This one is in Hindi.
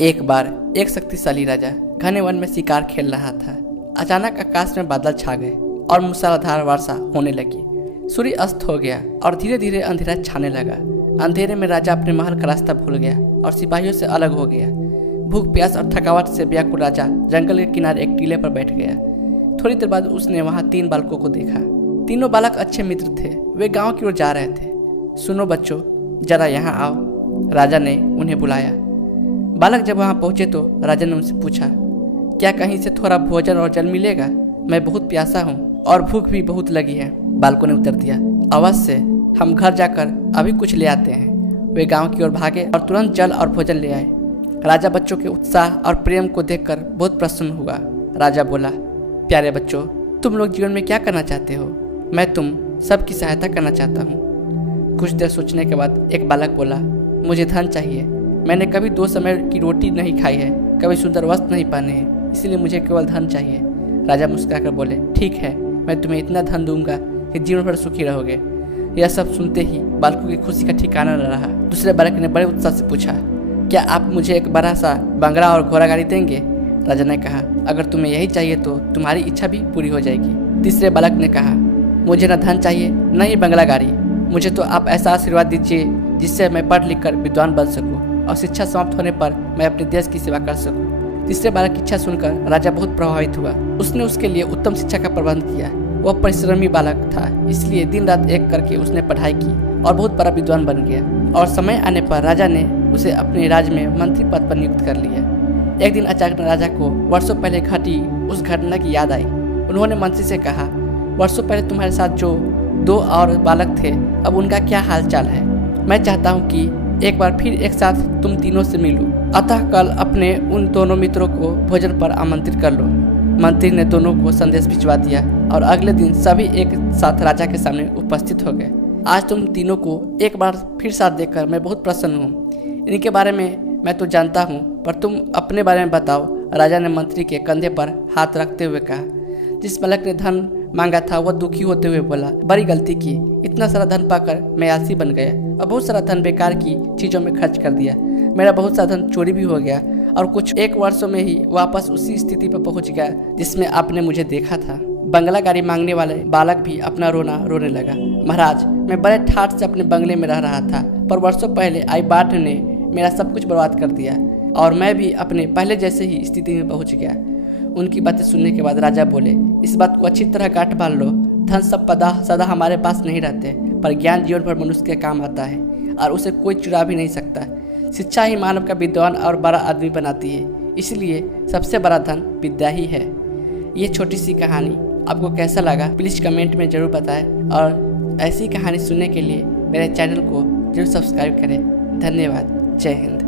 एक बार एक शक्तिशाली राजा घने वन में शिकार खेल रहा था। अचानक आकाश में बादल छा गए और मूसलाधार वर्षा होने लगी। सूर्य अस्त हो गया और धीरे धीरे अंधेरा छाने लगा। अंधेरे में राजा अपने महल का रास्ता भूल गया और सिपाहियों से अलग हो गया। भूख प्यास और थकावट से व्याकुल राजा जंगल के किनारे एक टीले पर बैठ गया। थोड़ी देर बाद उसने वहां 3 बालकों को देखा। तीनों बालक अच्छे मित्र थे। वे गांव की ओर जा रहे थे। सुनो बच्चों, जरा यहाँ आओ, राजा ने उन्हें बुलाया। बालक जब वहां पहुंचे तो राजा ने उनसे पूछा, क्या कहीं से थोड़ा भोजन और जल मिलेगा? मैं बहुत प्यासा हूँ और भूख भी बहुत लगी है। बालकों ने उत्तर दिया, अवश्य, हम घर जाकर अभी कुछ ले आते हैं। वे गांव की ओर भागे और तुरंत जल और भोजन ले आए। राजा बच्चों के उत्साह और प्रेम को देखकर बहुत प्रसन्न हुआ। राजा बोला, प्यारे बच्चों, तुम लोग जीवन में क्या करना चाहते हो? मैं तुम सबकी सहायता करना चाहता हूँ। कुछ देर सोचने के बाद एक बालक बोला, मुझे धन चाहिए। मैंने कभी 2 समय की रोटी नहीं खाई है, कभी सुंदर वस्त्र नहीं पहने हैं, इसलिए मुझे केवल धन चाहिए। राजा मुस्कुराकर बोले, ठीक है, मैं तुम्हें इतना धन दूंगा कि जीवन भर सुखी रहोगे। यह सब सुनते ही बालकों की खुशी का ठिकाना न रहा। दूसरे बालक ने बड़े उत्साह से पूछा, क्या आप मुझे एक बड़ा सा बंगला और घोड़ा गाड़ी देंगे? राजा ने कहा, अगर तुम्हें यही चाहिए तो तुम्हारी इच्छा भी पूरी हो जाएगी। तीसरे बालक ने कहा, मुझे न धन चाहिए न ही बंगला गाड़ी, मुझे तो आप ऐसा आशीर्वाद दीजिए जिससे मैं पढ़ लिख कर विद्वान बन सकूं और शिक्षा समाप्त होने पर मैं अपने देश की सेवा कर सकूं। तीसरे बालक की इच्छा सुनकर राजा बहुत प्रभावित हुआ। उसने उसके लिए उत्तम शिक्षा का प्रबंध किया। वह परिश्रमी बालक था, इसलिए दिन रात एक करके उसने पढ़ाई की और बहुत बड़ा विद्वान बन गया। और समय आने पर राजा ने उसे अपने राज्य में मंत्री पद पर नियुक्त कर लिया। एक दिन अचानक राजा को वर्षों पहले घटी उस घटना की याद आई। उन्होंने मंत्री से कहा, वर्षों पहले तुम्हारे साथ जो 2 और बालक थे, अब उनका क्या हाल चाल है? मैं चाहता हूँ कि एक बार फिर एक साथ तुम तीनों से मिलूं। अतः कल अपने उन दोनों मित्रों को भोजन पर आमंत्रित कर लो। मंत्री ने दोनों को संदेश भिजवा दिया और अगले दिन सभी एक साथ राजा के सामने उपस्थित हो गए। आज तुम तीनों को एक बार फिर साथ देखकर मैं बहुत प्रसन्न हूँ। इनके बारे में मैं तो जानता हूँ, पर तुम अपने बारे में बताओ। राजा ने मंत्री के कंधे पर हाथ रखते हुए कहा। जिस बालक ने धन मांगा था वह दुखी होते हुए बोला, बड़ी गलती की, इतना सारा धन पाकर मैं आलसी बन गया और बहुत सारा धन बेकार की चीजों में खर्च कर दिया। मेरा बहुत सारा धन चोरी भी हो गया और कुछ 1 वर्षों में ही वापस उसी स्थिति पर पहुंच गया जिसमें आपने मुझे देखा था। बंगला गाड़ी मांगने वाले बालक भी अपना रोना रोने लगा। महाराज, मैं बड़े ठाठ से अपने बंगले में रह रहा था, पर वर्षों पहले आई बाढ़ ने मेरा सब कुछ बर्बाद कर दिया और मैं भी अपने पहले जैसे ही स्थिति में पहुंच गया। उनकी बातें सुनने के बाद राजा बोले, इस बात को अच्छी तरह गांठ बांध लो। धन संपदा सदा हमारे पास नहीं रहते, पर ज्ञान जीवन भर मनुष्य के काम आता है और उसे कोई चुरा भी नहीं सकता। शिक्षा ही मानव का विद्वान और बड़ा आदमी बनाती है, इसलिए सबसे बड़ा धन विद्या ही है। ये छोटी सी कहानी आपको कैसा लगा प्लीज़ कमेंट में ज़रूर बताएं और ऐसी कहानी सुनने के लिए मेरे चैनल को जरूर सब्सक्राइब करें। धन्यवाद। जय हिंद।